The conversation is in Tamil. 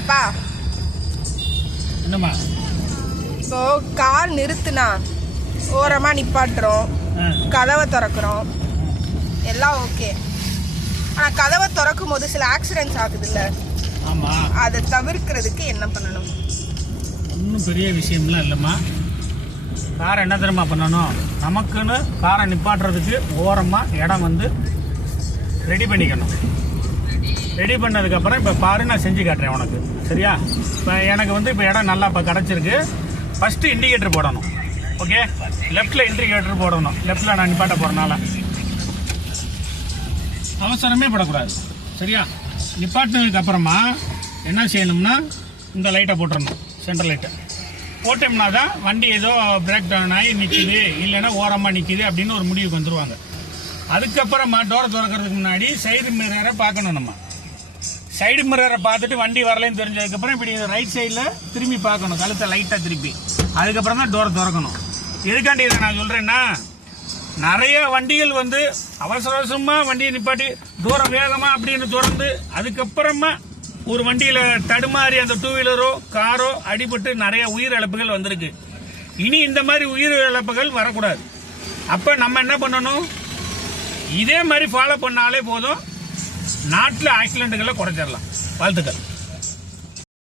அப்பா. என்னம்மா? இப்போ கார் நிறுத்துனா ஓரமா நிப்பாட்டுறோம். கதவை திறக்கிறோம். எல்லாம் ஓகே. ஆனா கதவை திறக்கும் போது சில ஆக்சிடென்ட்ஸ் ஆகுதுல்ல. அதை தவிர்க்கிறதுக்கு என்ன பண்ணணும்? ஒன்றும் பெரிய விஷயம்லாம் இல்லைம்மா. காரை என்ன தெரியுமா பண்ணணும்? நமக்குன்னு காரை நிப்பாட்டுறதுக்கு ஓரமாக இடம் வந்து ரெடி பண்ணிக்கணும். ரெடி பண்ணதுக்கப்புறம் இப்போ பாரு நான் செஞ்சு காட்டுறேன் உனக்கு. சரியா? இப்போ எனக்கு வந்து இப்போ இடம் நல்லா இப்போ கிடச்சிருக்கு. ஃபஸ்ட்டு இண்டிகேட்டர் போடணும். ஓகே லெஃப்டில் இண்டிகேட்டர் போடணும். லெஃப்டில் நான் நிப்பாட்ட போகிறனால அவசரமே படக்கூடாது. சரியா? நிப்பாட்டினதுக்கு அப்புறமா என்ன செய்யணும்னா இந்த லைட்டை போட்டுடணும் சென்ட்ரல் லைட்டை போட்டோம்னா தான் வண்டி ஏதோ பிரேக் டவுன் ஆகி நிற்கிது இல்லைன்னா ஓரமாக நிற்கிது அப்படின்னு ஒரு முடிவுக்கு வந்துருவாங்க. அதுக்கப்புறமா டோரை திறக்கிறதுக்கு முன்னாடி சைடு மிரரை பார்க்கணும் நம்ம. சைடு மிரரை பார்த்துட்டு வண்டி வரலைன்னு தெரிஞ்சதுக்கப்புறம் இப்படி ரைட் சைடில் திரும்பி பார்க்கணும் கழுத்தை லைட்டாக திருப்பி. அதுக்கப்புறம் தான் டோரை திறக்கணும். எதுக்காண்டி இதை நான் சொல்கிறேன்னா நிறைய வண்டிகள் வந்து அவசர அவசரமாக வண்டியை நிப்பாட்டி தூரம் வேகமாக அப்படின்னு திறந்து அதுக்கப்புறமா ஒரு வண்டியில் தடுமாறி அந்த டூ வீலரோ காரோ அடிபட்டு நிறைய உயிர் இழப்புகள் வந்திருக்கு. இனி இந்த மாதிரி உயிர் இழப்புகள் வரக்கூடாது. அப்போ நம்ம என்ன பண்ணணும்? இதே மாதிரி ஃபாலோ பண்ணாலே போதும் நாட்டில் ஆக்சிடென்ட்டுகளை குறைச்சிடலாம் வாழ்த்துக்கள்.